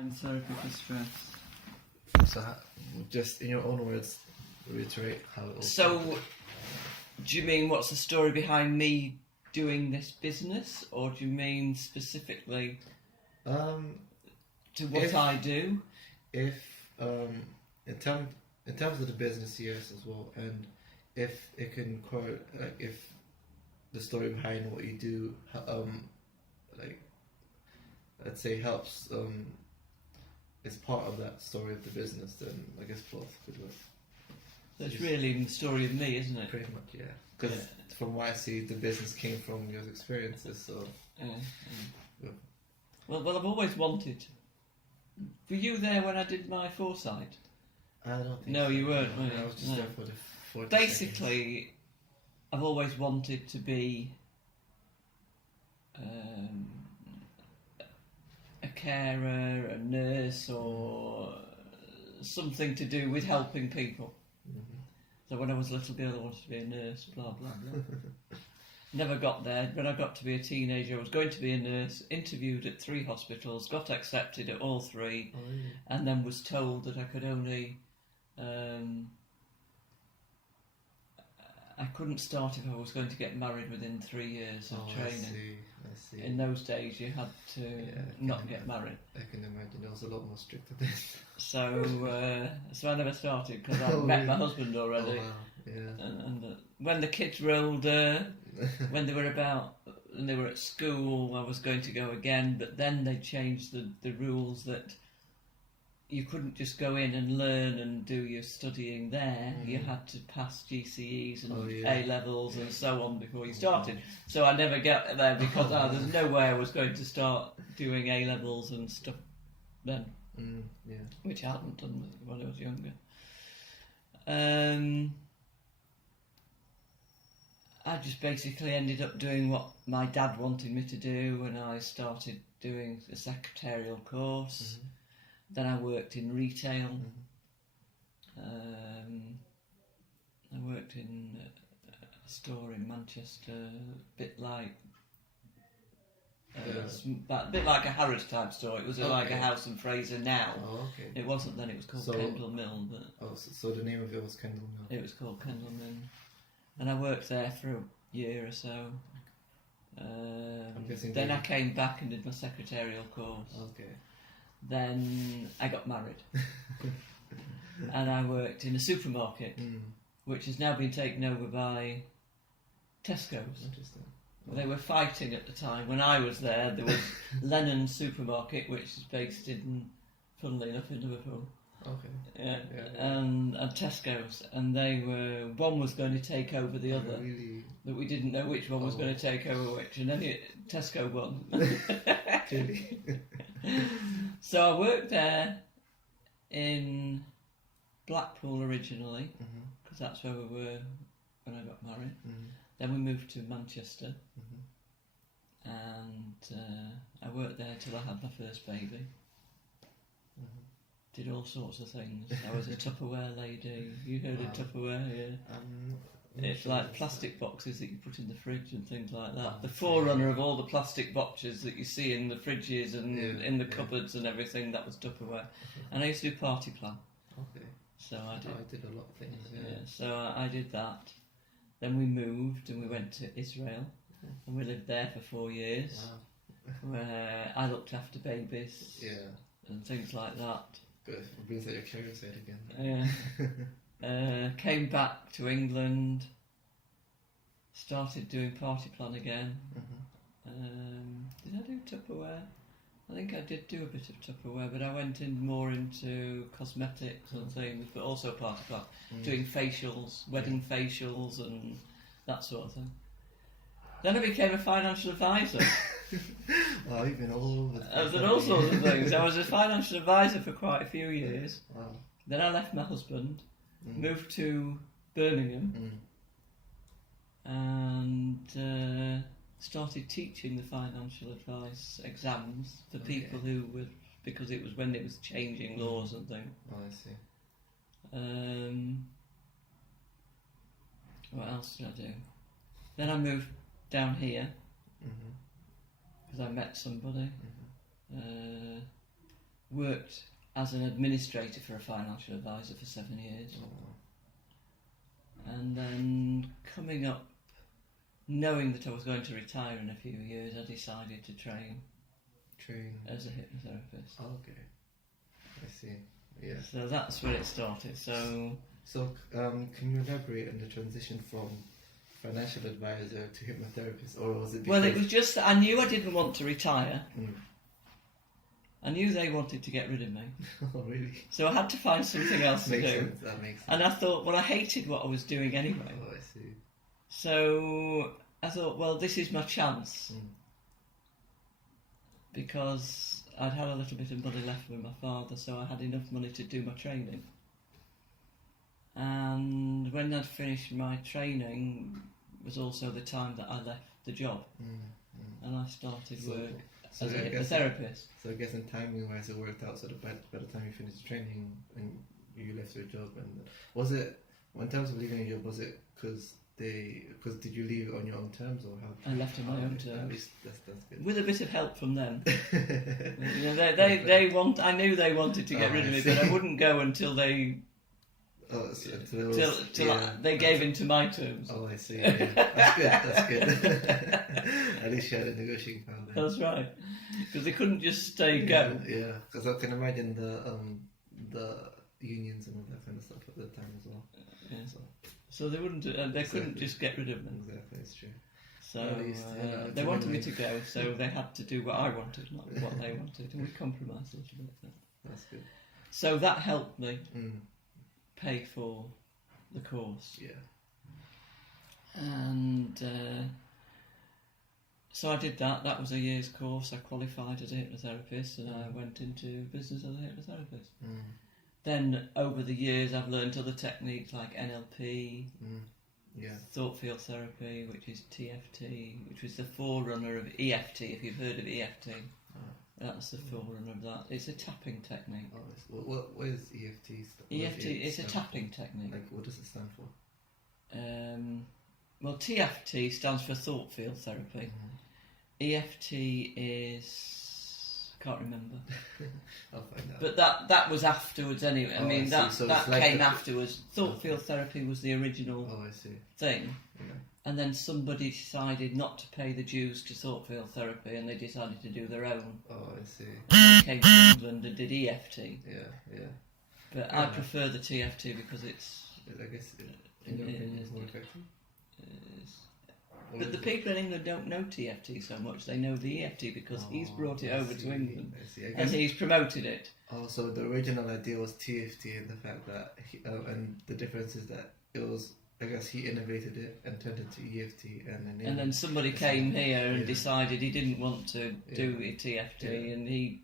Online therapy for stress. So, just in your own words, reiterate how it all So, do you mean what's the story behind me doing this business, or do you mean specifically to what I do? If in terms of the business, yes, as well, and if it can if the story behind what you do, like let's say helps, is part of that story of the business, then I guess both could work. So it's really the story of me, isn't it? Pretty much, yeah. Because from what I see, the business came from your experiences. So, yeah. Well, I've always wanted. Were you there when I did my foresight? I don't think. No, so. you weren't. Were you? I was just there for the 40 Basically, seconds. I've always wanted to be a carer, a nurse, or something to do with helping people. Mm-hmm. So when I was a little girl, I wanted to be a nurse, blah, blah, blah. Never got there. When I got to be a teenager, I was going to be a nurse, interviewed at 3 hospitals, got accepted at all 3, and then was told that I could only... I couldn't start if I was going to get married within 3 years of training. I see. In those days, you had to not get married. I can imagine it was a lot more strict than this. So, so I never started because I met my husband already. Oh, wow. Yeah. And when the kids were older, when they were at school, I was going to go again. But then they changed the rules that you couldn't just go in and learn and do your studying there. You had to pass GCEs and A levels and so on before you started. So I never got there because there's no way I was going to start doing A levels and stuff then, which I hadn't done when I was younger. I just basically ended up doing what my dad wanted me to do when I started doing the secretarial course. Then I worked in retail. I worked in a store in Manchester, a bit like a Harrods type store. It was like a House and Fraser now. Oh, okay. It wasn't then. It was called Kendall Mill. But so the name of it was Kendall Mill. It was called Kendall Mill, and I worked there for a year or so. Then I came back and did my secretarial course. Okay. Then I got married and I worked in a supermarket which has now been taken over by Tesco's. Interesting. They were fighting at the time. When I was there was Lennon Supermarket, which is based in, funnily enough, in Liverpool. Okay. Yeah. And Tesco's, and one was going to take over the other, really? but we didn't know which one was going to take over which, and then Tesco won. Really? So I worked there in Blackpool originally, because that's where we were when I got married. Then we moved to Manchester, and I worked there till I had my first baby. Did all sorts of things. I was a Tupperware lady. You heard of Tupperware, yeah? It's like plastic boxes that you put in the fridge and things like that. The forerunner of all the plastic boxes that you see in the fridges and in the cupboards and everything, that was Tupperware. And I used to do party plan. Okay. So I did a lot of things, so I did that. Then we moved and we went to Israel. And we lived there for 4 years. Wow. Where I looked after babies and things like that. Good. It brings out your career side again. Yeah. Came back to England, started doing party plan again. Did I do Tupperware? I think I did do a bit of Tupperware, but I went in more into cosmetics and things, but also party plan, doing facials, wedding facials and that sort of thing. Then I became a financial advisor. Wow, you've been all over. I've done all sorts of things. I was a financial advisor for quite a few years. Wow. Then I left my husband, moved to Birmingham, and started teaching the financial advice exams for people who were, because it was when it was changing laws and things. Oh, I see. What else did I do? Then I moved down here because I met somebody. worked as an administrator for a financial advisor for 7 years. And then coming up, knowing that I was going to retire in a few years, I decided to train as a hypnotherapist. Okay, I see. Yeah. So that's where it started. So can you elaborate on the transition from financial advisor to hypnotherapist, or was it? Well, it was just that I knew I didn't want to retire. I knew they wanted to get rid of me. Oh, really? So I had to find something else to do. Sense. That makes sense. And I thought, well, I hated what I was doing anyway. Oh, I see. So I thought, well, this is my chance. Because I'd had a little bit of money left with my father, so I had enough money to do my training. And when I'd finished my training was also the time that I left the job. And I started work as a hypnotherapist. So I guess in timing wise it worked out, so that by the time you finished the training and you left your job, and was it, in terms of leaving your job, was it because did you leave it on your own terms, or how? I left on my own terms. At least that's good. With a bit of help from them. You know, I knew they wanted to get rid of me, but I wouldn't go until they they gave in to my terms. Oh, I see. Yeah. That's good. At least you had a negotiating power there. That's right. Because they couldn't just say go. Yeah, because I can imagine the unions and all that kind of stuff at the time as well. Yeah. So they wouldn't. They couldn't just get rid of me. Exactly, it's true. So they wanted me to go, so they had to do what I wanted, not what they wanted, and we compromised a little bit. That's good. So that helped me pay for the course. Yeah. And so I did that. That was a year's course. I qualified as a hypnotherapist, and I went into business as a hypnotherapist. Then over the years I've learned other techniques like NLP, thought field therapy, which is TFT, which was the forerunner of EFT, if you've heard of EFT. That's the forerunner of that. It's a tapping technique. What is EFT? EFT is a tapping technique. Like, what does it stand for? Well, TFT stands for thought field therapy. EFT is... can't remember. I'll find out. But that was afterwards anyway. I mean, that like came afterwards. Thought field therapy was the original thing. Yeah. And then somebody decided not to pay the dues to thought field therapy, and they decided to do their own. Oh, I see. And they came to England and did EFT. Yeah. But I prefer the TFT because it's... I guess, in your opinion, it's more effective? But the people in England don't know TFT so much. They know the EFT because he's brought it over to England and he's promoted it. Oh, so the original idea was TFT, and the fact that and the difference is that it was, I guess, he innovated it and turned it to EFT, and then somebody came here and decided he didn't want to do a TFT, and he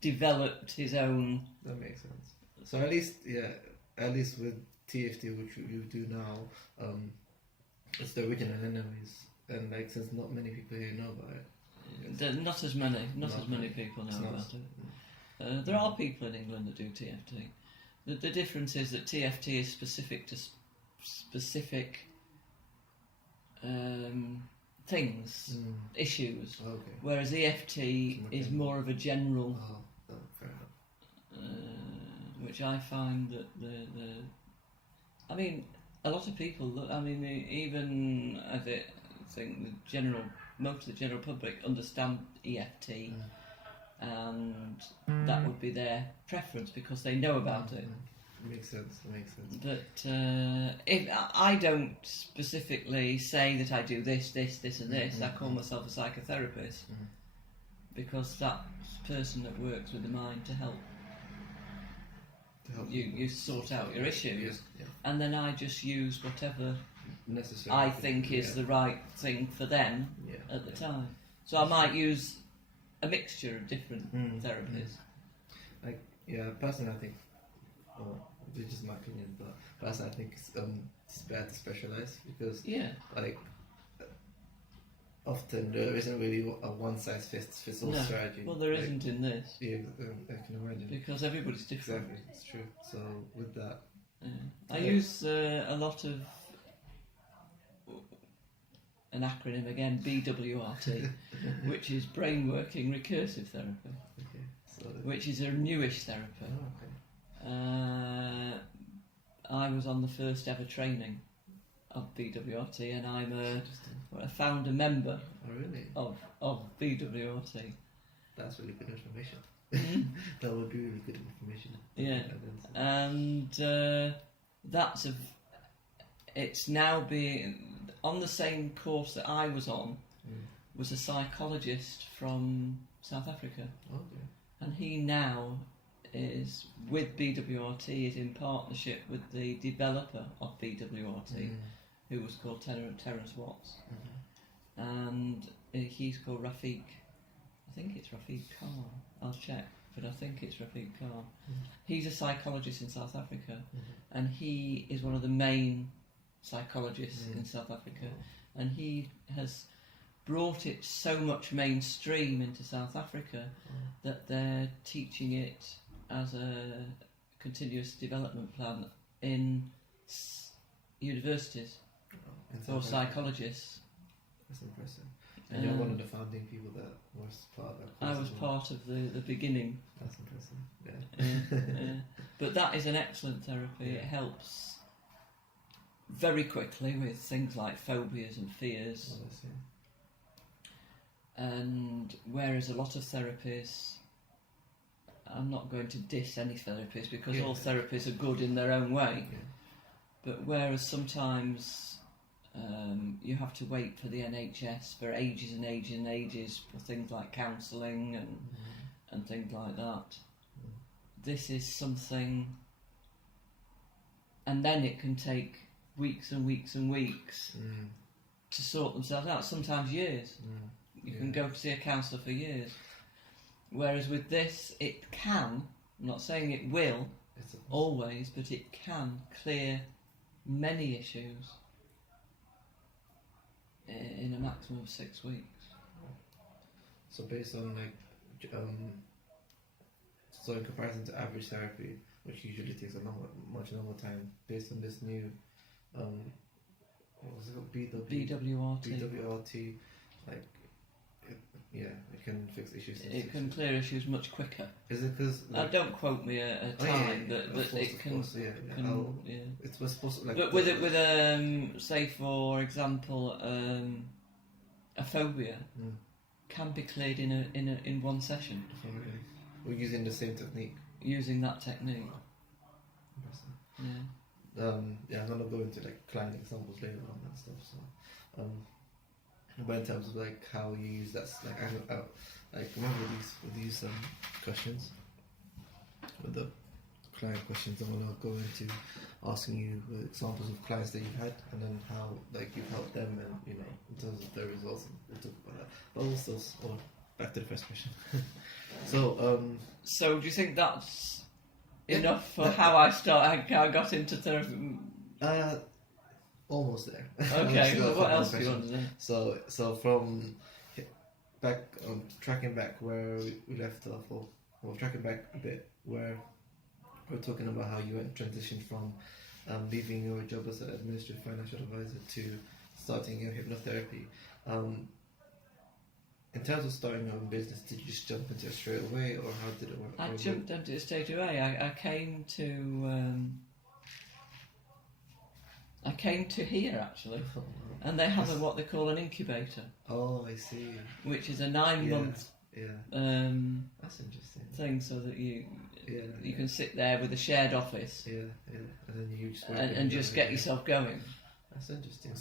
developed his own. That makes sense. So at least with TFT, which you do now, it's the original anyways, and like since not many people here know about it. Not as many people know about it. There are people in England that do TFT. The difference is that TFT is specific to specific things, issues, whereas EFT is more of a general. Fair enough. Which I find that I mean, a lot of people. I mean, even I think most of the general public understand EFT, and that would be their preference because they know about it. Makes sense. But if I don't specifically say that I do this, and this, I call myself a psychotherapist because that's the person that works with the mind to help you sort out your issues, and then I just use whatever I think is the right thing for them at the time. So I might use a mixture of different therapies. Personally I think, this is just my opinion, but personally I think it's better to specialise because often there isn't really a one-size-fits-all strategy. Well, there isn't in this. Yeah, I can imagine. Because everybody's different. Exactly, it's true. So with that... I use a lot of... an acronym again, BWRT, which is Brain Working Recursive Therapy. Okay, so which is a newish therapy. Oh, okay. I was on the first ever training of BWRT, and I'm a founder member Oh, really? of BWRT. That's really good information. Mm. That would be really good information. Yeah, and it's now being on the same course that I was on. Was a psychologist from South Africa, Okay. and he now is with BWRT, is in partnership with the developer of BWRT, who was called Terence Watts, and he's called Rafiq. I think it's Rafiq Khan. I'll check, but I think it's Rafiq Khan. He's a psychologist in South Africa, and he is one of the main psychologists in South Africa, and he has brought it so much mainstream into South Africa that they're teaching it as a continuous development plan in universities for psychologists. That's impressive. And you're one of the founding people that was part of that course. I was part of the beginning. That's impressive, yeah. But that is an excellent therapy. It helps very quickly with things like phobias and fears. Oh, I see. And whereas a lot of therapies, I'm not going to diss any therapists because all therapists are good in their own way, but whereas sometimes you have to wait for the NHS for ages and ages and ages for things like counselling and things like that, this is something, and then it can take weeks and weeks and weeks to sort themselves out, sometimes years. You can go to see a counsellor for years. Whereas with this, it can, I'm not saying it will always, but it can clear many issues in a maximum of 6 weeks. So based on so in comparison to average therapy, which usually takes much longer time, based on this new, what was it called? BWRT, it can fix issues. It can clear issues much quicker. Is it because? Don't quote me a time, but it can. It's supposed to But with say for example, a phobia can be cleared in one session. We're using the same technique. Using that technique. I'm gonna go into client examples later on and stuff. So, but in terms of how you use that, remember these questions, with the client questions, I'm gonna go into asking you examples of clients that you've had, and then how you've helped them, and in terms of their results, and we'll talk about that. But also, back to the first question. So do you think that's enough for how I got into therapy? Almost there. Okay. So what else do you want to know? So from back tracking back where we left off, or tracking back a bit, where we're talking about how you transitioned from leaving your job as an administrative financial advisor to starting your hypnotherapy. In terms of starting your own business, did you just jump into it straight away, or how did it work? I jumped into it straight away. I came to here actually, and they have what they call an incubator. Oh, I see. Which is a 9-month that's interesting thing, so that you can sit there with a shared office. And then you just and just get yourself going. That's interesting.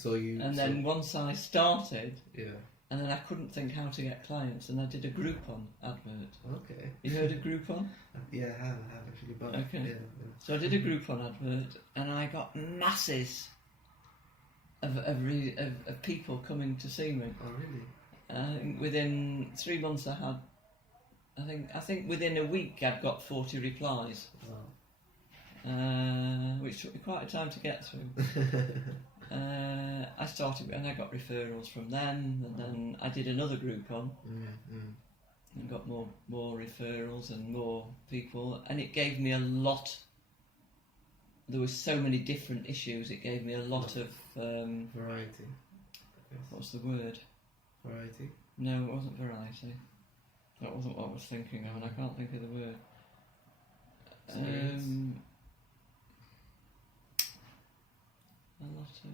Then once I started, and then I couldn't think how to get clients, and I did a Groupon advert. Okay. You heard of Groupon? Yeah, I have actually. But okay. So I did a Groupon advert, and I got masses of people coming to see me. Oh, really? Within 3 months, I had. I think within a week, I'd got 40 replies. Wow. Which took me quite a time to get through. I started and I got referrals from them, and then I did another Groupon and got more referrals and more people, and it gave me a lot. There were so many different issues. It gave me a lot of variety. What's the word? Variety. No, it wasn't variety. That wasn't what I was thinking of, and I can't think of the word. Experience? A lot of...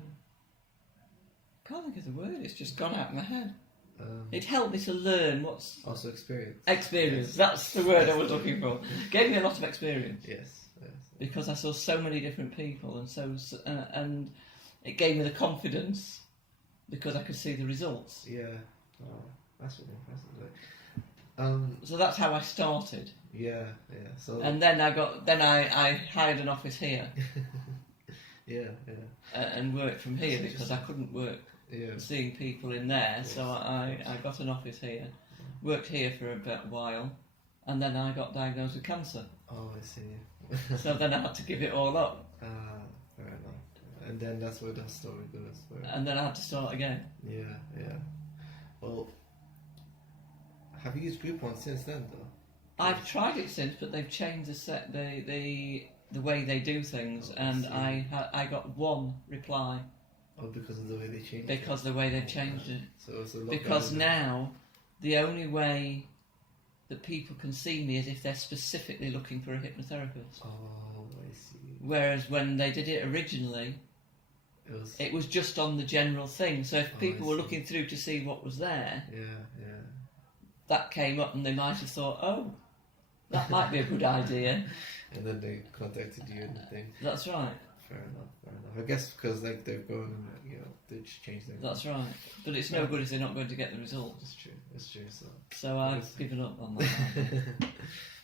Can't think of the word. It's just gone out of my head. It helped me to learn what's Also experience. experience. Yes. That's the word I was looking for. Gave me a lot of experience Yes. because I saw so many different people, and it gave me the confidence because I could see the results. Yeah. Oh, that's really impressive. So that's how I started. Yeah. So. And then I hired an office here Yeah. and worked from here because I couldn't work Yeah. seeing people in there. So I got an office here, worked here for about a while, and then I got diagnosed with cancer. Oh, I see. So then I had to give it all up, Fair enough. And then that's where the story goes. and then I had to start again. Yeah. Well, have you used Groupon since then, though? I've tried it since, but they've changed the way they do things, and I got one reply. Oh, because of the way they changed Because the way they've changed it. So it's a lot Because better now, the only way that people can see me is if they're specifically looking for a hypnotherapist. Oh, I see. Whereas when they did it originally, it was just on the general thing. So if people were looking through to see what was there, that came up and they might have thought, oh, that might be a good idea. And then they contacted you and the thing. That's right. Fair enough. I guess because like they're going, they just change their. That's right. But it's no good if they're not going to get the results. It's true. So I've given up on that.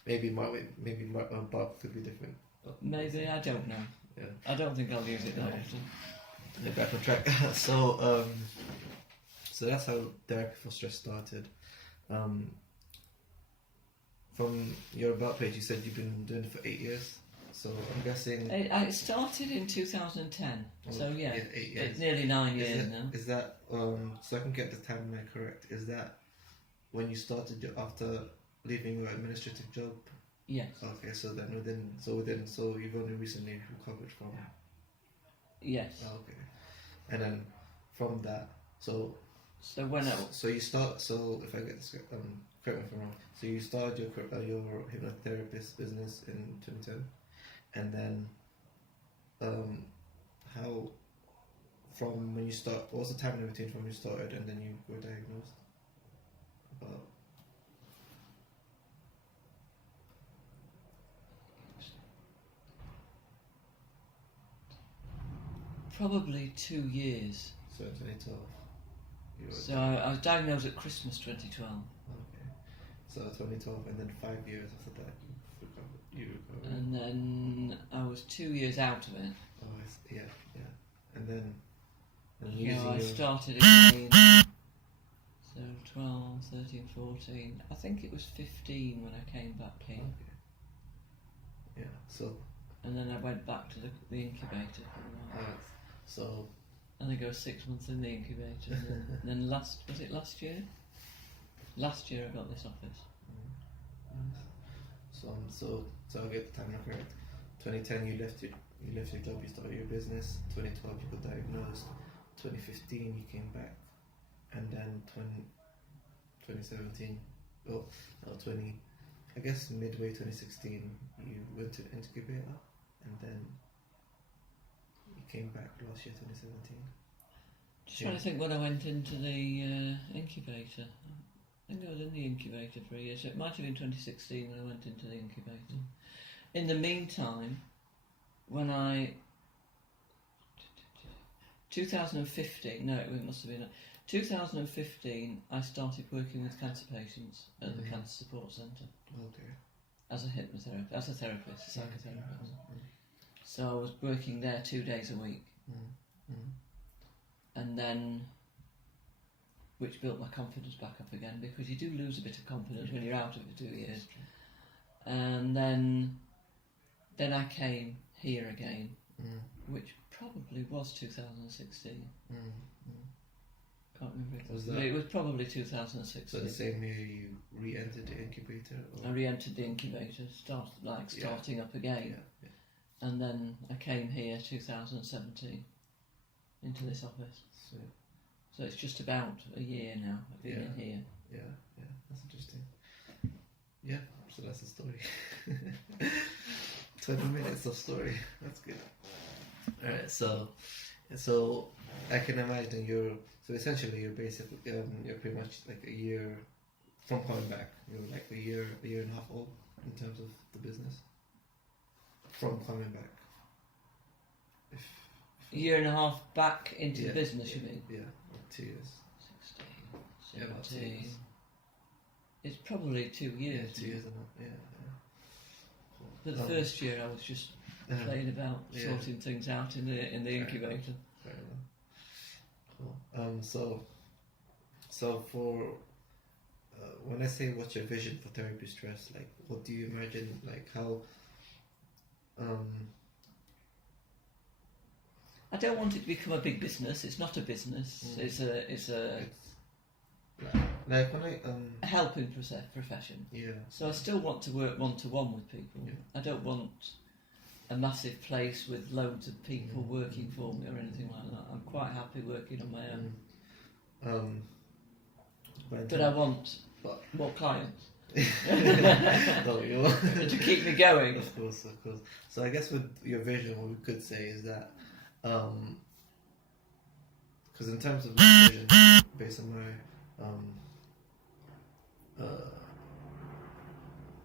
maybe Bob could be different. Maybe, I don't know. Yeah. I don't think I'll use it that often. Get back on track. So that's how therapy for stress started. From your about page, you said you've been doing it for 8 years. So I'm guessing. It started in 2010. So yeah, 8 years. it's nearly 9 years now. Is that so I can get the timeline correct? Is that when you started after leaving your administrative job? Yes. Okay, so you've only recently recovered from. Yes. Okay, and then from that, so you start. So if I get this correct me if I'm wrong. So you started your hypnotherapist business in 2010, and then how from when you start? What was the time in between from when you started and then you were diagnosed? About. Probably 2 years. So in 2012. So I was diagnosed at Christmas 2012. Okay. So 2012, and then 5 years after that, you recovered. And then I was 2 years out of it. Oh, yeah. And then. I started again. So 12, 13, 14. I think it was 15 when I came back here. Okay. Yeah. So. And then I went back to the incubator for a while. So. I think I was 6 months in the incubator, and then last year? Last year I got this office. So I'll get the timeline correct. 2010 you left your job, you started your business. 2012 you got diagnosed. 2015 you came back, and then 2017. I guess midway 2016 you went to incubator, and then. Came back last year, 2017. Just trying to think when I went into the incubator. I think I was in the incubator for a year, so it might have been 2016 when I went into the incubator. In the meantime, when 2015, no, it must have been 2015, I started working with cancer patients at the Cancer Support Centre. Okay. As a hypnotherapist, as a therapist, a psychotherapist. So I was working there 2 days a week. And then, which built my confidence back up again, because you do lose a bit of confidence when you're out of it for 2 years. And then I came here again, which probably was 2016. Can't remember. It was probably 2016. So the same year you re-entered the incubator? Or? I re-entered the incubator, starting up again. Yeah. And then I came here 2017 into this office. So it's just about a year now I've been in here. Yeah, that's interesting. Yeah, so that's the story. 20 minutes of story. That's good. Alright, so I can imagine essentially you're basically you're pretty much like a year from coming back. You're like a year and a half old in terms of the business. From coming back. A year and a half back into the business, yeah, you mean? Yeah, 2 years. 16, Yeah, about 2 years. 17. It's probably 2 years. Yeah, 2 years and a half. Yeah. But the first year I was just playing about, sorting things out in the incubator. Fair enough. Cool. So for when I say what's your vision for therapy stress, like what do you imagine, like how? I don't want it to become a big business. It's not a business. It's like when a helping profession. Yeah. So I still want to work one-to-one with people. Yeah. I don't want a massive place with loads of people working for me or anything like that. I'm quite happy working on my own. But I want more clients. To keep me going. Of course. So I guess with your vision, what we could say is that, because in terms of my vision, based on my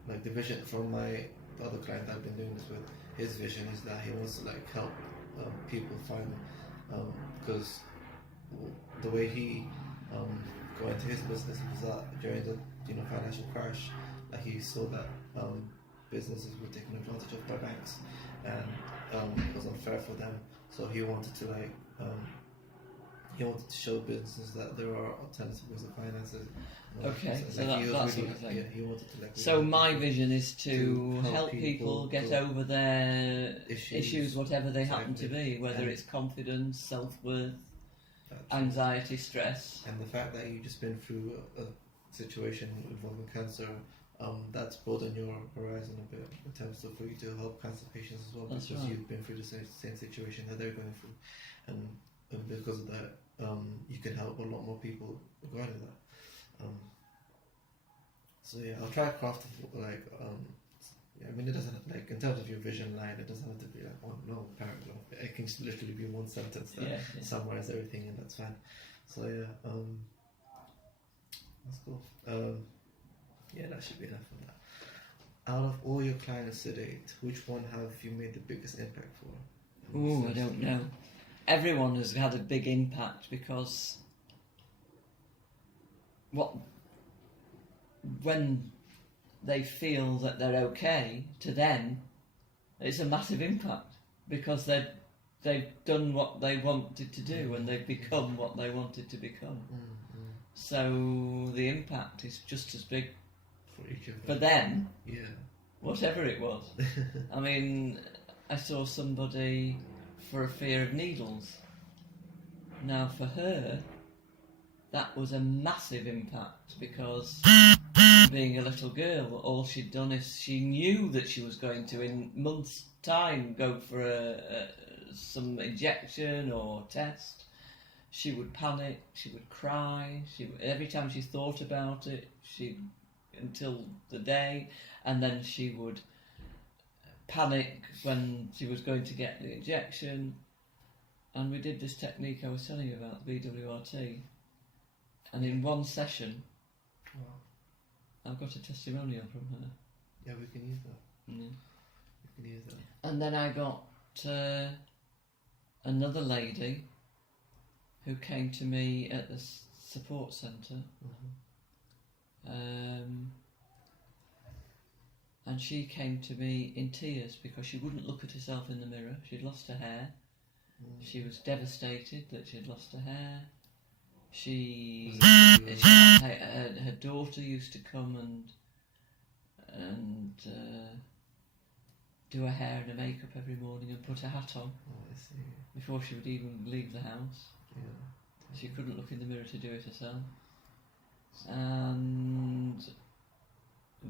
like the vision from my other client that I've been doing this with, his vision is that he wants to like help people find, because the way he got into his business was that during the financial crash, like he saw that businesses were taken advantage of by banks, and it was unfair for them. So he wanted to show businesses that there are alternative ways of finances. Okay, so like that's sort of thing. Yeah, he wanted to So my vision is to help people get over their issues, whatever they happen to be, whether it's confidence, self-worth, anxiety, stress. And the fact that you've just been through a situation involving cancer, that's broadened your horizon a bit in terms of for you to help cancer patients as well, That's because right. you've been through the same situation that they're going through, and because of that, you can help a lot more people regarding that. So yeah, I'll try to craft like I mean, it doesn't like in terms of your vision line, it doesn't have to be like one long paragraph. It can just literally be one sentence that summarizes everything, and that's fine. So yeah, that's cool. Yeah, that should be enough of that. Out of all your clients to date, which one have you made the biggest impact for? Ooh, I don't know. Everyone has had a big impact because when they feel that they're okay, to them, it's a massive impact because they've done what they wanted to do and they've become what they wanted to become. So the impact is just as big for each of them. for them, whatever it was. I mean, I saw somebody for a fear of needles. Now for her, that was a massive impact because being a little girl, all she'd done is she knew that she was going to, in months' time, go for some injection or test. She would panic, she would cry, every time she thought about it, until the day, and then she would panic when she was going to get the injection. And we did this technique I was telling you about, the BWRT, and in one session, I've got a testimonial from her. Yeah, we can use that. Yeah. We can use that. And then I got another lady who came to me at the support centre. And she came to me in tears because she wouldn't look at herself in the mirror. She'd lost her hair. She was devastated that she'd lost her hair. Her daughter used to come and do her hair and her makeup every morning and put her hat on before she would even leave the house. She couldn't look in the mirror to do it herself. And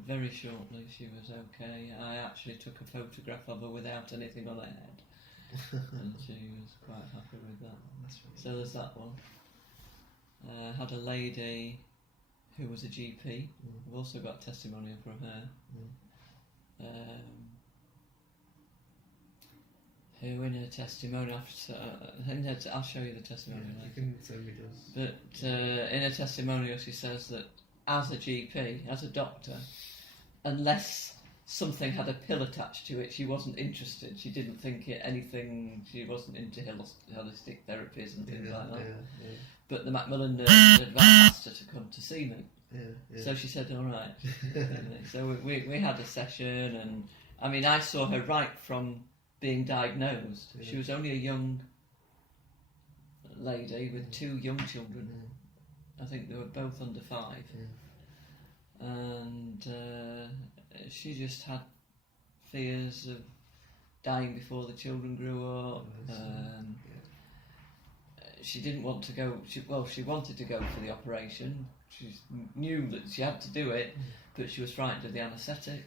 very shortly she was okay. I actually took a photograph of her without anything on her head. And she was quite happy with that. So there's that one. I had a lady who was a GP. We've also got testimonial from her. Who in her testimonial, I'll show you the testimonial later. You can send me those. But in her testimonial she says that as a GP, as a doctor, unless something had a pill attached to it, she wasn't interested. She didn't think it anything, she wasn't into holistic therapies and things like that. But the Macmillan nurse had asked her to come to see me. So she said, all right. So we had a session, and I mean, I saw her right from being diagnosed. She was only a young lady with 2 young children. I think they were both under 5. And she just had fears of dying before the children grew up. She didn't want to go. She wanted to go for the operation. She knew that she had to do it, but she was frightened of the anaesthetic.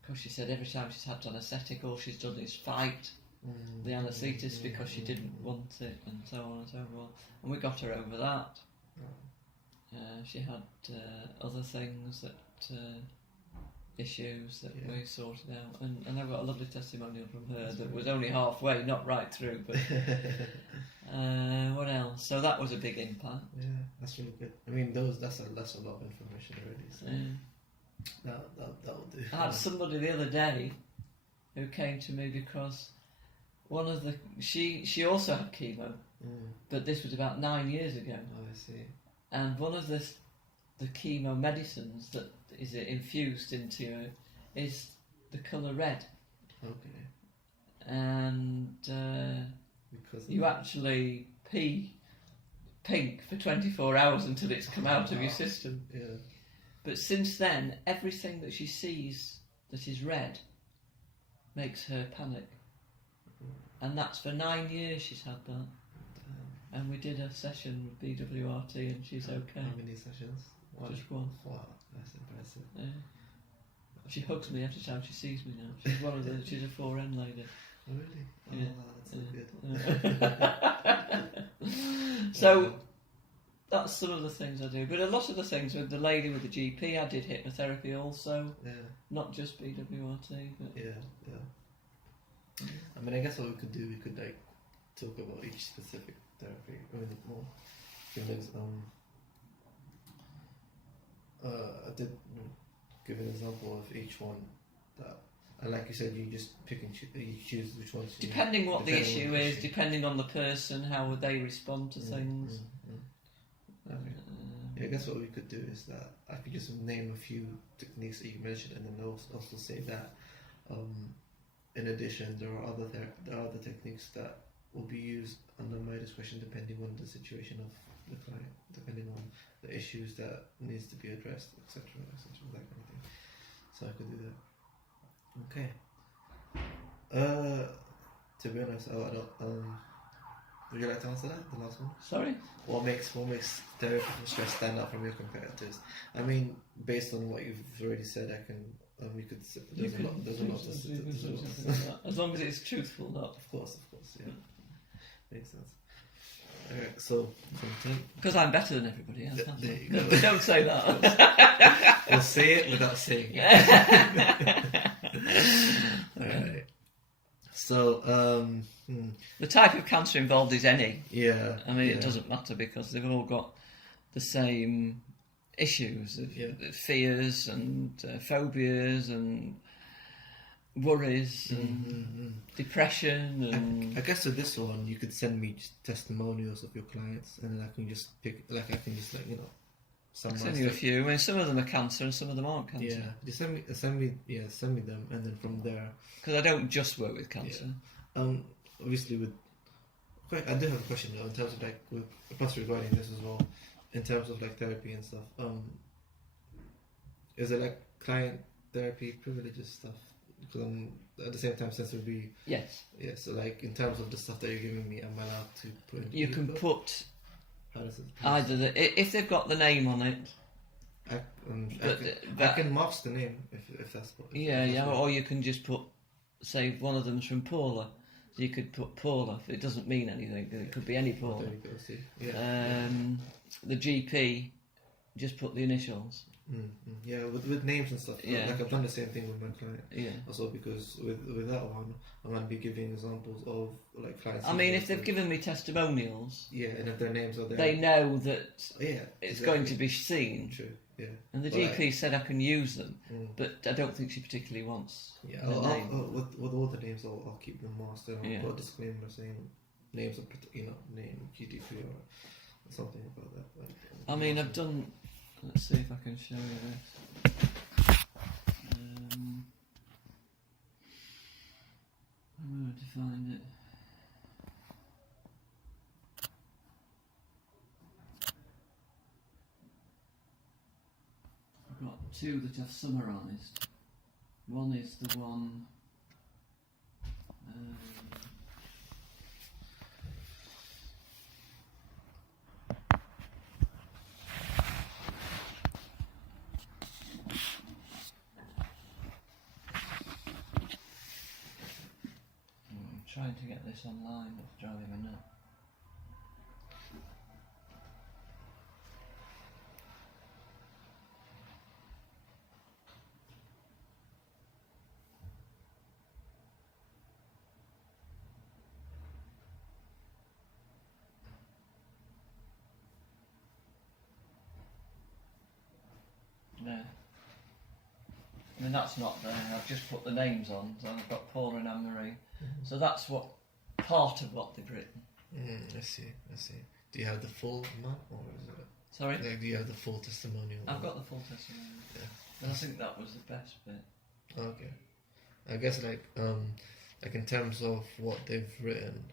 Because she said every time she's had anaesthetic, all she's done is fight the anaesthetist because she didn't want it, and so on and so forth. And we got her over that. She had other things that issues that we sorted out, and I got a lovely testimonial from her that was only halfway, not right through, but what else? So that was a big impact. Yeah, that's really good. I mean, that's a lot of information already. So that will do. I had somebody the other day who came to me because one of the she also had chemo, but this was about 9 years ago. Oh, I see. And one of the chemo medicines that is infused into it is the colour red. Okay. And because you actually pee pink for 24 hours until it's come out of your system. Yeah. But since then, everything that she sees that is red makes her panic. And that's for 9 years she's had that. And we did a session with BWRT and she's okay. How many sessions? Just one. Wow, that's impressive. Yeah. She hugs me every time she sees me now. She's one of the. She's a 4N lady. Really? Oh, Yeah. that's so good. So that's some of the things I do. But a lot of the things with the lady with the GP, I did hypnotherapy also. Yeah. Not just BWRT. But Yeah. I mean, I guess what we could do, we could like talk about each specific therapy a little more. I did give an example of each one that, and like you said, you just pick and you choose which ones. Depending what the issue is, depending on the person, how would they respond to things. Okay. Yeah, I guess what we could do is that I could just name a few techniques that you mentioned, and then also say that in addition, there are other techniques that will be used under my discretion depending on the situation of the client, depending on the issues that needs to be addressed, etc., that kind of thing. So I could do that. Okay. To be honest, I don't. Would you like to answer that? The last one. Sorry. What makes therapy from stress stand out from your competitors? I mean, based on what you've already said, I can. We could. There's a lot. As long as it's truthful, not. Of course, yeah. Makes sense. Alright, so from 10. Because I'm better than everybody else. There you go. But don't say that. We'll say it without saying it. Alright. So, the type of cancer involved is any. Yeah. I mean, it doesn't matter because they've all got the same issues, fears and phobias and worries and depression. And I guess with this one, you could send me testimonials of your clients, and then I can just pick, like, I can just, like, send you a few. I mean, some of them are cancer and some of them aren't cancer. Yeah, just send me them, and then from there. Because I don't just work with cancer. Yeah. Obviously, I do have a question though in terms of like, plus regarding this as well, in terms of like therapy and stuff. Is it like client therapy privileges stuff? Because at the same time, since it would be so like in terms of the stuff that you're giving me, am I allowed to put in? You can put. How does it? Either if they've got the name on it. I can mask the name if that's what. Or you can just put, say, one of them's from Paula. So you could put Paula. It doesn't mean anything. It could be any Paula. There you go. See. Yeah. The GP just put the initials. Yeah, with names and stuff. Yeah. Like I've done the same thing with my client. Yeah. Also, because with that one, I'm gonna be giving examples of like clients. I mean, if they've given me testimonials, yeah, and if their names are there, they know that yeah, it's going to be seen. True. Yeah. And the But GP said I can use them, Mm. but I don't think she particularly wants. Yeah, the name. with all the names, I'll keep them masked. And I'll Yeah. put a disclaimer saying names of name QT3 or something about that. Like, I mean, I've done. Let's see if I can show you this. I'm going to find it. I've got two that I've summarised. One is the one. I'm trying to get this online, but it's driving me nuts. There. I mean, that's not there. I've just put the names on. So I've got Paul and Anne-Marie. So that's what part of what they've written. I see. Do you have the full amount, or is it? Sorry? Like, do you have the full testimonial? I've got the full testimony. Yeah. And I think that was the best bit. Okay. I guess like in terms of what they've written,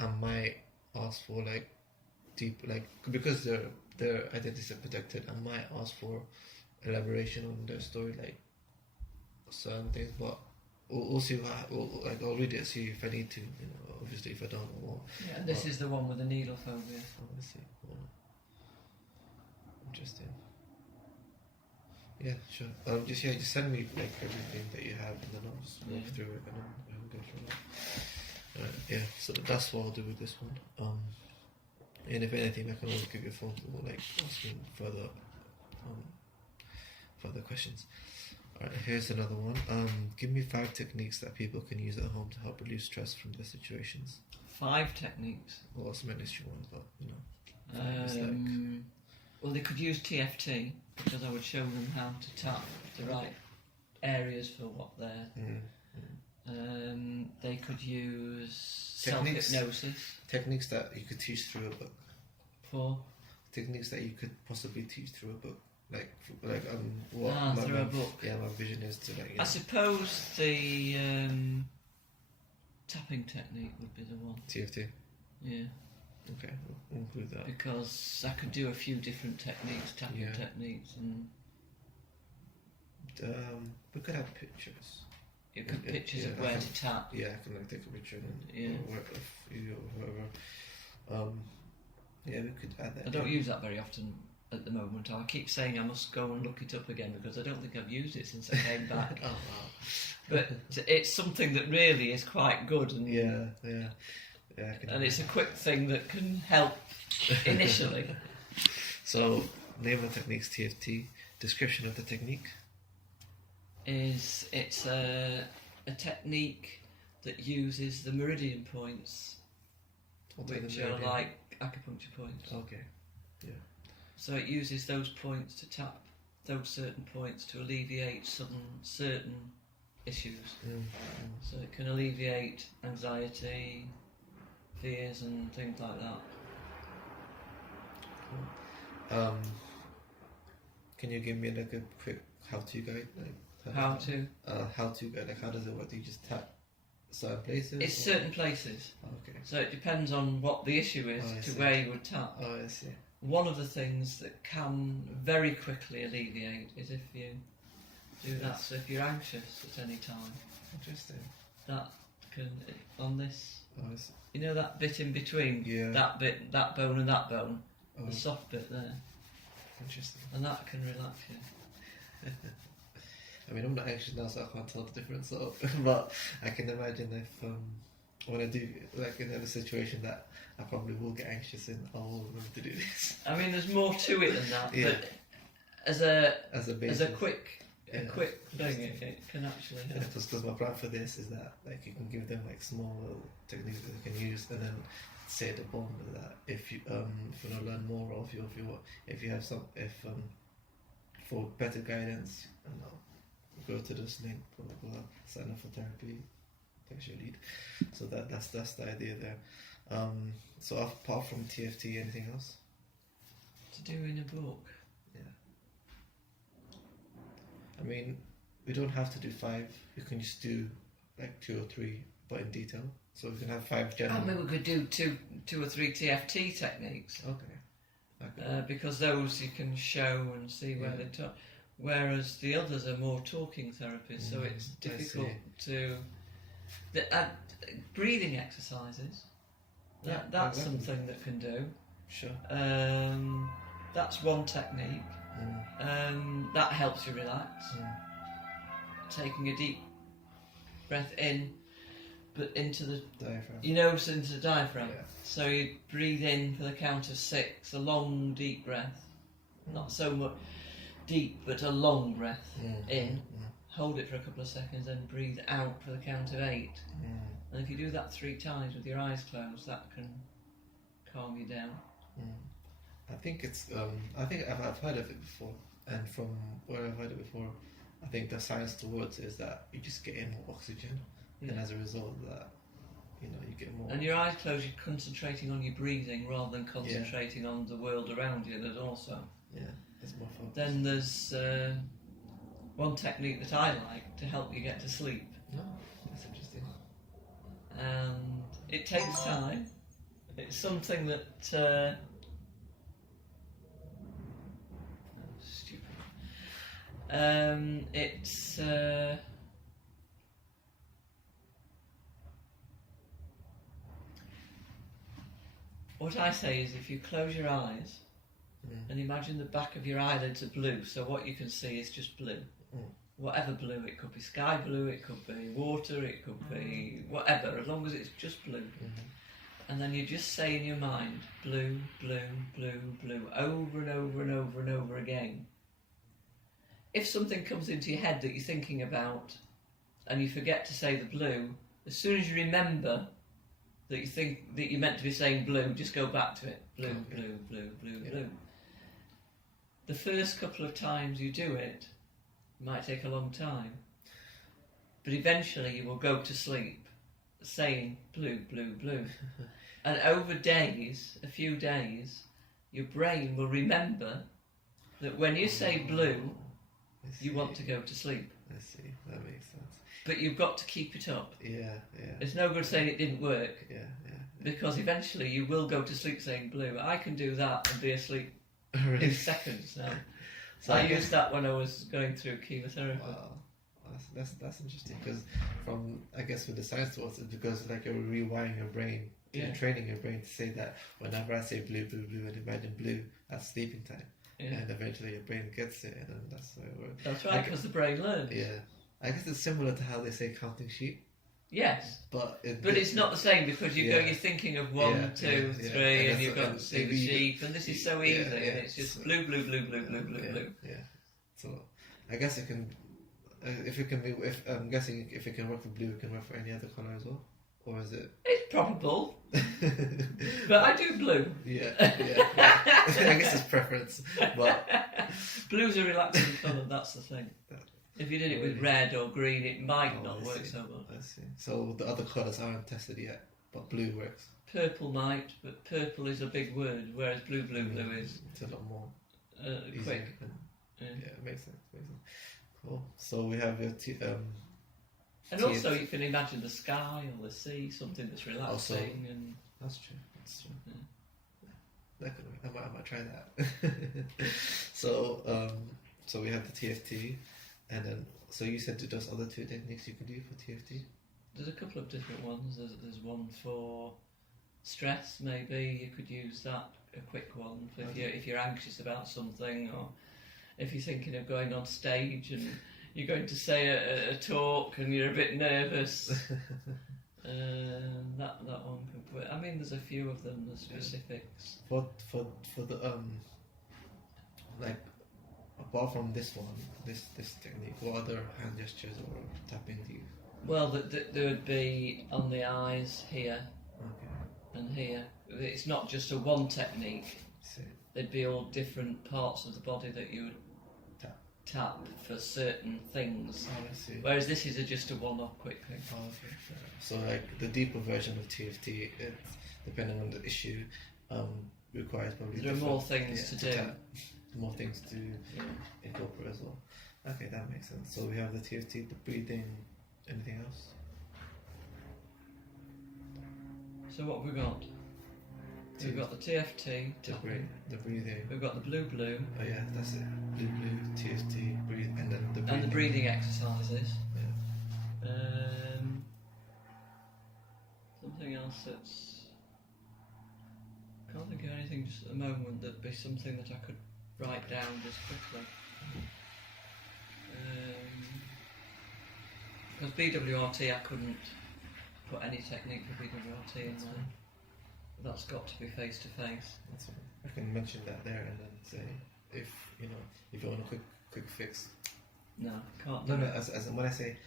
I might ask for like deep because their identities are protected. I might ask for elaboration on their story, like certain things, but we'll see. I'll read it, see if I need to. Obviously, if I don't, I won't. Yeah, and this is the one with the needle phobia. Let's see. Interesting. Yeah, sure. Just send me like everything that you have, and then I'll just walk through it and I'll go through it. Yeah, so that's what I'll do with this one. And if anything, I can always give you a phone call, like asking further questions. Alright, here's another one. Give me 5 techniques that people can use at home to help relieve stress from their situations. 5 techniques. Well, some industry ones, but well, they could use TFT because I would show them how to tap the right areas for what they're. They could use self-hypnosis. Techniques that you could teach through a book. For? Techniques that you could possibly teach through a book. Through a book. Yeah, my vision is to I suppose the tapping technique would be the one. TFT? Yeah. Okay, we'll include that. Because I could do a few different techniques, tapping techniques, and we could have pictures. You could pictures of where to tap. Yeah, I can take a picture and whoever. Yeah, we could add that. I don't use that very often at the moment. I keep saying I must go and look it up again because I don't think I've used it since I came back. Oh wow! But it's something that really is quite good, and and it's a quick thing that can help initially. So, name of the technique's TFT. Description of the technique. It's a technique that uses the meridian points, which are like acupuncture points. Okay, yeah. So it uses those points to tap those certain points to alleviate certain issues. So it can alleviate anxiety, fears, and things like that. Cool. Can you give me like a quick how-to guide? How to guide, like how does it work? Do you just tap certain places? It's certain places. Okay. So it depends on what the issue is to where you would tap. Oh, I see. One of the things that can very quickly alleviate is if you do that. So if you're anxious at any time, interesting. That can on this. Oh, I see. You know that bit in between? Yeah. That bit, that bone and that bone, the soft bit there. Interesting. And that can relax you. I mean, I'm not anxious now, so I can't tell the difference. But I can imagine when I do, like in a situation that I probably will get anxious in, I'll remember to do this. I mean, there's more to it than that, Yeah. but as a basis. as a quick Yeah. thing, it can actually help. Yeah, because my plan for this is that like you can give them like small little techniques that they can use, and then say at the bottom of that if you want to learn more, or if you have some for better guidance, and go to this link, blah blah blah, sign up for therapy, text your lead. So that's the idea there. So apart from TFT, anything else To do in a book. I mean, we don't have to do 5. You can just do like 2 or 3, but in detail. So we can have 5 general. I mean, we could do two or three TFT techniques. Okay. Because those you can show and see where they talk. Whereas the others are more talking therapies, so it's difficult to. Breathing exercises. That's exactly. something that can do. Sure. That's one technique. That helps you relax. Taking a deep breath in, but into the diaphragm. Into the diaphragm. Yeah. So you breathe in for the count of 6, a long deep breath. Not so much deep, but a long breath in. Hold it for a couple of seconds, then breathe out for the count of 8. And if you do that 3 times with your eyes closed, that can calm you down. I think it's. I think I've heard of it before, and from where I've heard it before, I think the science towards it is that you just get in more oxygen, and as a result of that, you get more. And your eyes closed, you're concentrating on your breathing rather than concentrating on the world around you. There's also. Yeah, it's more focused. Then there's one technique that I like to help you get to sleep. No, that's interesting. And it takes time. It's something that. Stupid. It's. What I say is, if you close your eyes and imagine the back of your eyelids are blue, so what you can see is just blue. Whatever blue, it could be sky blue, it could be water, it could be whatever, as long as it's just blue. And then you just say in your mind, blue, blue, blue, blue, over and over and over and over again. If something comes into your head that you're thinking about and you forget to say the blue, as soon as you remember that you think that you're meant to be saying blue, just go back to it. Blue, blue, blue, blue, blue. The first couple of times you do it might take a long time, but eventually you will go to sleep saying blue, blue, blue. And over days, a few days, your brain will remember that when you say blue, you want to go to sleep. I see, that makes sense. But you've got to keep it up. Yeah. It's no good saying it didn't work. Yeah. Because eventually you will go to sleep saying blue. I can do that and be asleep in seconds now. So I used that when I was going through chemotherapy. Wow, that's interesting, because I guess with the science towards it, because like you're rewiring your brain, you're training your brain to say that whenever I say blue, blue, blue, and imagine blue, that's sleeping time. And eventually your brain gets it, and then that's how it works. That's right, because the brain learns. Yeah, I guess it's similar to how they say counting sheep. Yes, but it's not the same, because you're thinking of 1, 2, 3, and you've got to see the sheep, and this is so easy, and it's just blue, blue, blue, blue, blue, blue, blue. Yeah. So I guess it can, if I'm guessing if it can work for blue, it can work for any other color as well, or is it? It's probable, but I do blue. Yeah. I guess it's preference, but blue's a relaxing colour. That's the thing. If you did it with red or green, it might not work so much. I see. So the other colours aren't tested yet, but blue works. Purple might, but purple is a big word, whereas blue, blue, blue is. It's a lot more quick. Yeah, it makes sense. Cool. So we have your and also you can imagine the sky or the sea, something that's relaxing. And that's true. Yeah. That could work. I might try that. So we have the TFT, and then so you said there's other 2 techniques you can do for TFT. There's a couple of different ones. There's one for stress. Maybe you could use that, a quick one for if you're anxious about something, or if you're thinking of going on stage and you're going to say a talk and you're a bit nervous. that one can put. I mean, there's a few of them. The specifics. For the like apart from this one, this technique, what other hand gestures or tapping do you? Well, there would be on the eyes here Okay. and here. It's not just a one technique. See. There'd be all different parts of the body that you would tap for certain things. Oh, I see. Whereas this is just a one-off quick thing. Oh, okay. Fair enough. So like the deeper version of TFT, it's depending on the issue, requires probably There are more things to do. tap, more things to incorporate as well. Okay, that makes sense. So we have the TFT, the breathing. Anything else? So what have we got? We've got the TFT, The breathing. we've got the blue, Oh yeah, that's it. Blue, TFT, breathe, and then the breathing. and the breathing exercises. Yeah. Something else that's... Can't think of anything just at the moment that'd be something that I could write down just quickly. Because BWRT, I couldn't put any technique for BWRT in there. That's got to be face to face. That's fine. I can mention that there and then say if you want a quick fix. No, can't. No. As when I say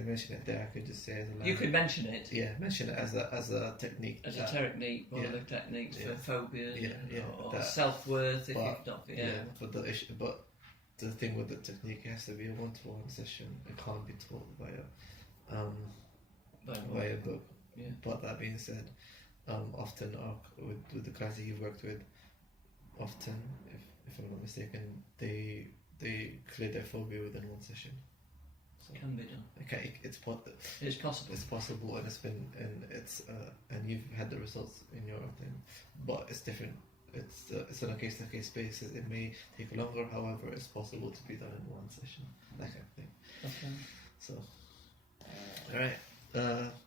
mention it there, I could just say as a line. You could mention it. Yeah, mention it as a technique. As a technique, one of the techniques for phobias. Or self-worth if you've not. But the issue, but the thing with the technique, it has to be a one-to-one session. It can't be taught via book. Yeah. But that being said, often with the guys that you've worked with, often, if I'm not mistaken, they clear their phobia within one session. So can be done. Okay, it's possible. It's possible, and you've had the results in your thing, but it's different. It's on a case-to-case basis. It may take longer, however, it's possible to be done in one session. That kind of thing. Okay. So, all right.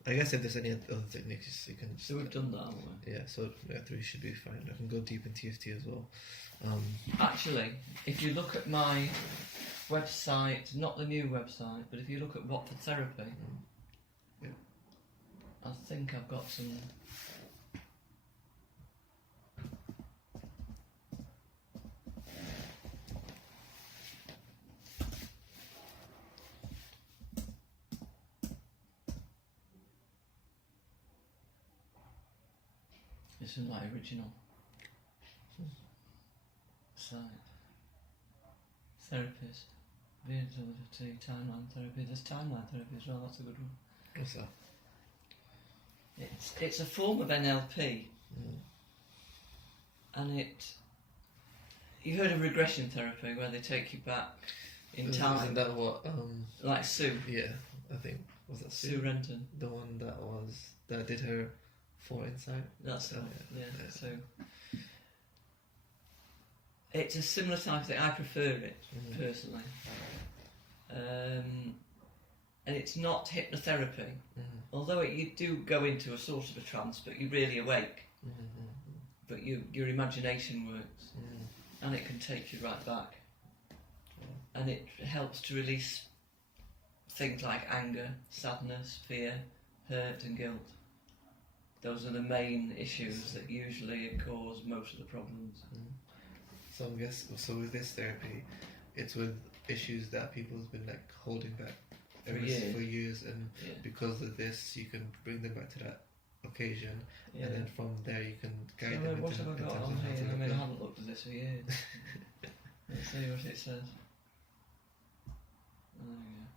I guess if there's any other techniques, you can just... So we've done that, haven't we? Yeah, so 3 should be fine. I can go deep in TFT as well. Actually, if you look at my website, not the new website, but if you look at What for Therapy, yeah. I think I've got some... This is my original site. Therapies. Visuality, timeline therapy. There's timeline therapy as well, that's a good one. What's that? It's a form of NLP. And you heard of regression therapy where they take you back in time. Isn't that what like Sue. Yeah, I think was that Sue Renton. The one that did her 4 Insight. That's it. Yeah. So it's a similar type of thing. I prefer it personally. And it's not hypnotherapy, although you do go into a sort of a trance, but you're really awake. But your imagination works, and it can take you right back. And it helps to release things like anger, sadness, fear, hurt and guilt. Those are the main issues that usually cause most of the problems. So I guess with this therapy, it's with issues that people have been like holding back for years, and because of this, you can bring them back to that occasion, and then from there you can guide them. What have I got on here? I mean, I haven't looked at this for years. Let's see what it says.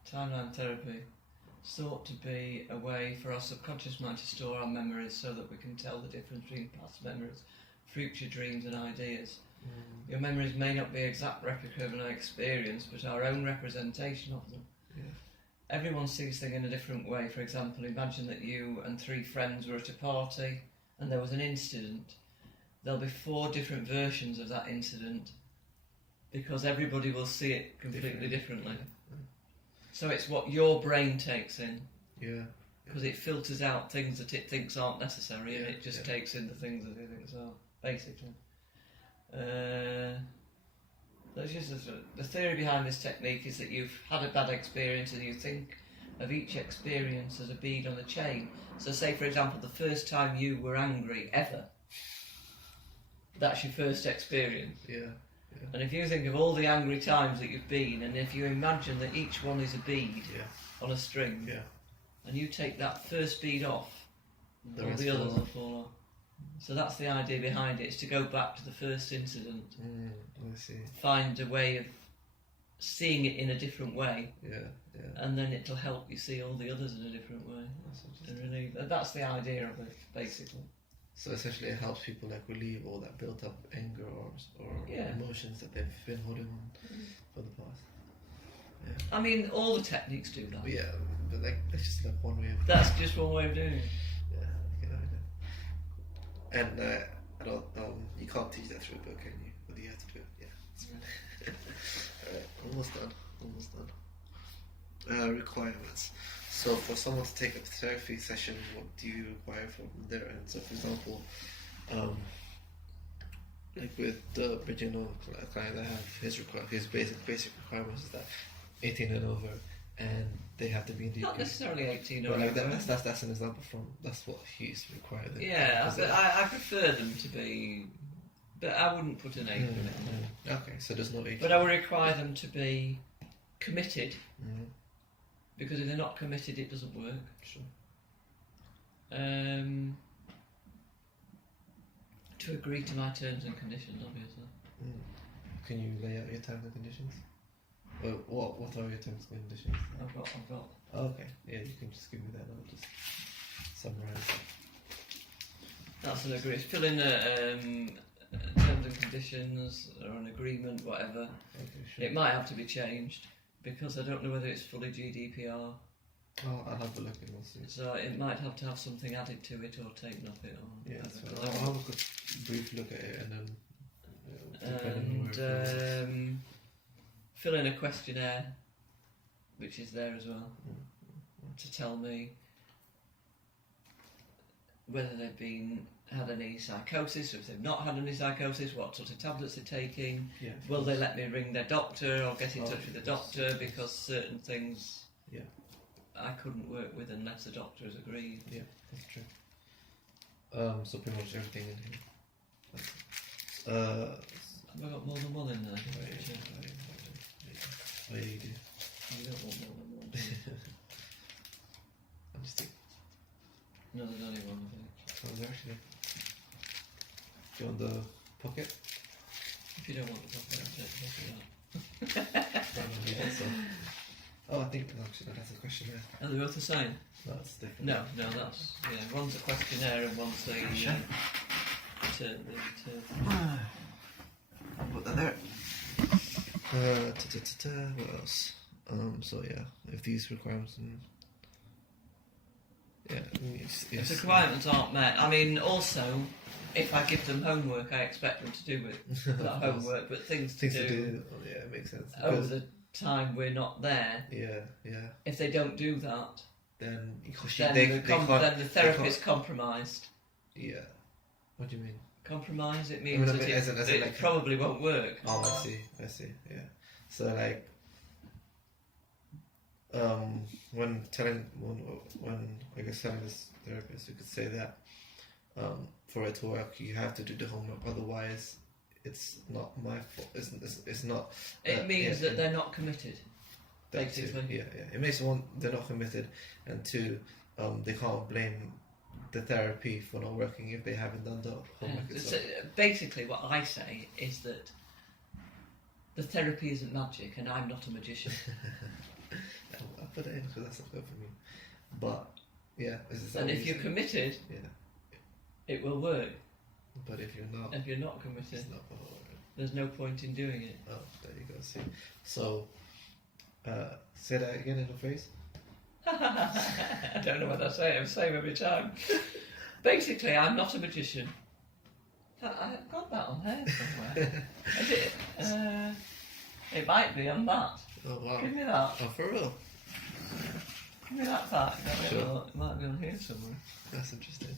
Timeline therapy. It's thought to be a way for our subconscious mind to store our memories so that we can tell the difference between past memories, future dreams and ideas. Your memories may not be exact replica of an experience, but our own representation of them. Everyone sees things in a different way. For example, imagine that you and 3 friends were at a party and there was an incident. There'll be 4 different versions of that incident because everybody will see it completely differently. So it's what your brain takes in. Because it filters out things that it thinks aren't necessary, and it just takes in the things that it thinks are, basically. The theory behind this technique is that you've had a bad experience and you think of each experience as a bead on a chain. So say, for example, the first time you were angry ever, that's your first experience. Yeah. And if you think of all the angry times that you've been, and if you imagine that each one is a bead on a string, and you take that first bead off, all the others will fall off. So that's the idea behind it, is to go back to the first incident, I see. find a way of seeing it in a different way, Yeah. and then it'll help you see all the others in a different way. That's the idea of it, basically. So essentially, it helps people like relieve all that built-up anger or emotions that they've been holding on for the past. Yeah. I mean, all the techniques do that. Yeah, but like that's just like one way of. That's just one way of doing it. Yeah, I get it. And I don't. You can't teach that through a book, can you? But you have to do it. Yeah, that's fine. Alright, almost done. Requirements. So for someone to take up a therapy session, what do you require from their end? So for example, like with the original client, I have his basic requirements is that 18 and over, and they have to be in the Not UK. necessarily 18 or But like over. that's an example from that's what he's required. Yeah, but I prefer them to be, but I wouldn't put an age limit on it. Okay, so there's no age. But I would require them to be committed, Mm-hmm. because if they're not committed, it doesn't work. Sure. To agree to my terms and conditions, obviously. Can you lay out your terms and conditions? Well, what are your terms and conditions? I've got. Oh, okay, yeah, you can just give me that and I'll just summarize. That's an agreement. Fill in terms and conditions or an agreement, whatever. Okay, sure. It might have to be changed because I don't know whether it's fully GDPR. Oh, I'll have a look and we'll see. So it might have to have something added to it or taken off it. Or Yeah, that's whatever. fine. I'll have a quick brief look at it and then depending on where it falls. And fill in a questionnaire, which is there as well, to tell me whether they've had any psychosis, or if they've not had any psychosis, what sort of tablets they're taking. Yeah, Will they let me ring their doctor or get in touch with the doctor, because certain things I couldn't work with unless the doctor has agreed. Yeah, that's true. So pretty much everything in here. Have I got more than one in there? Oh, yeah, you do. You don't want more than one. do you? I'm just thinking. No, there's only one, I think. Oh, there actually. Do you want the pocket? If you don't want the pocket, I'll take the pocket out. Oh, I think actually that's a questionnaire. Are they both the same? That's different. No, that's one's a questionnaire and one's the I'll put that there. What else? So yeah, if these requirements and if the requirements aren't met, I mean, also, if I give them homework, I expect them to do it. Not homework, but things to do. Oh, yeah, it makes sense. Over the time we're not there. Yeah. If they don't do that, then the therapy's compromised. Yeah. What do you mean? Compromise? It means that it like, probably won't work. Oh, I see. Yeah. So like, when I guess telling this therapist, you could say that for it to work, you have to do the homework. Otherwise, it's not my fault. It's not. It means that they're not committed. Basically. Yeah. It makes one, they're not committed, and two, they can't blame the therapy for not working if they haven't done the homework itself. Basically, what I say is that the therapy isn't magic, and I'm not a magician. I'll put it in because that's not good for me. But yeah, and if you're committed, it will work. But if you're not, committed, it's not gonna work. There's no point in doing it. Oh, there you go. See, so say that again in a phrase. I don't know what I say. I'm the same every time. Basically, I'm not a magician. I've got that on there somewhere. Is it? It might be on that. Oh wow! Give me that. Oh, for real? Give me that fact. Sure. It might be on here somewhere. That's interesting.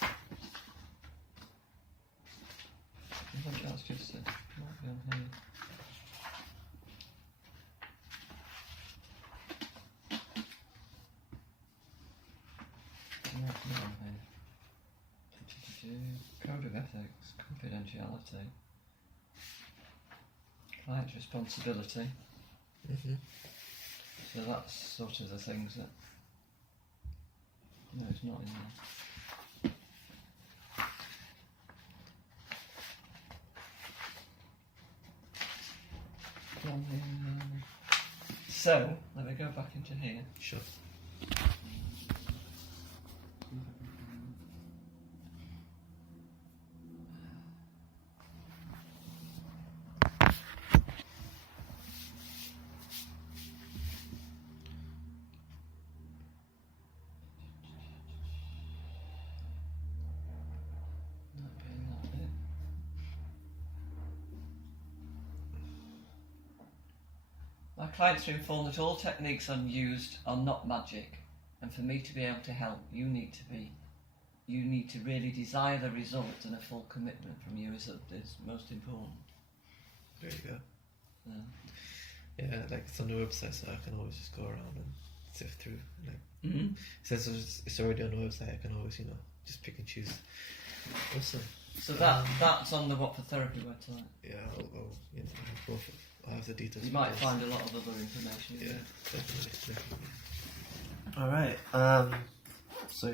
I think that's just it. Might be on here. Code of ethics, confidentiality, client responsibility. Mm-hmm. So that's sort of the things that. No, it's not in there. So, let me go back into here. Sure. That bit. My clients are informed that all techniques used are not magic, and for me to be able to help, you need to really desire the result, and a full commitment from you is most important. There you go. Yeah. Yeah, like it's on the website, so I can always just go around and sift through. Like Mm-hmm. since it's already on the website, I can always just pick and choose. Awesome. So that's on the What for Therapy website. Yeah, I'll I have both. I have the details. You might find a lot of other information. Yeah, there. definitely. All right. So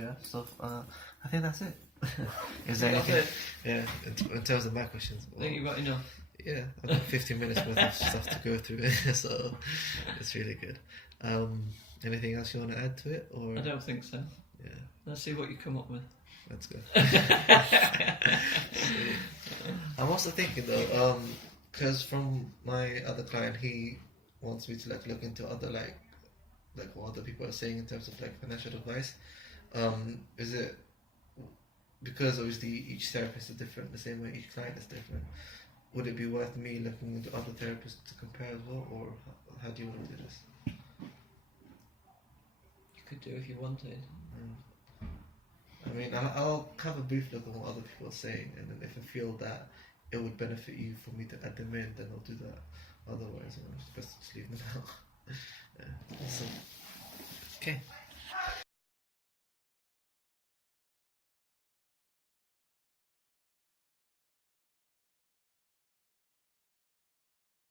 I think that's it. Is there That's anything? it. Yeah. In terms of my questions. I think you've got enough. Yeah, I've got 15 minutes worth of stuff to go through, so it's really good. Anything else you want to add to it, or? I don't think so. Yeah. Let's see what you come up with. That's good. I'm also thinking though, because from my other client, he wants me to look into other like what other people are saying in terms of financial advice. Is it because obviously each therapist is different, the same way each client is different? Would it be worth me looking into other therapists to compare as well, or how do you want to do this? You could do if you wanted. I mean, I'll have a brief look at what other people are saying, and then if I feel that it would benefit you for me to add them in, then I'll do that. Otherwise, it's best to just leave them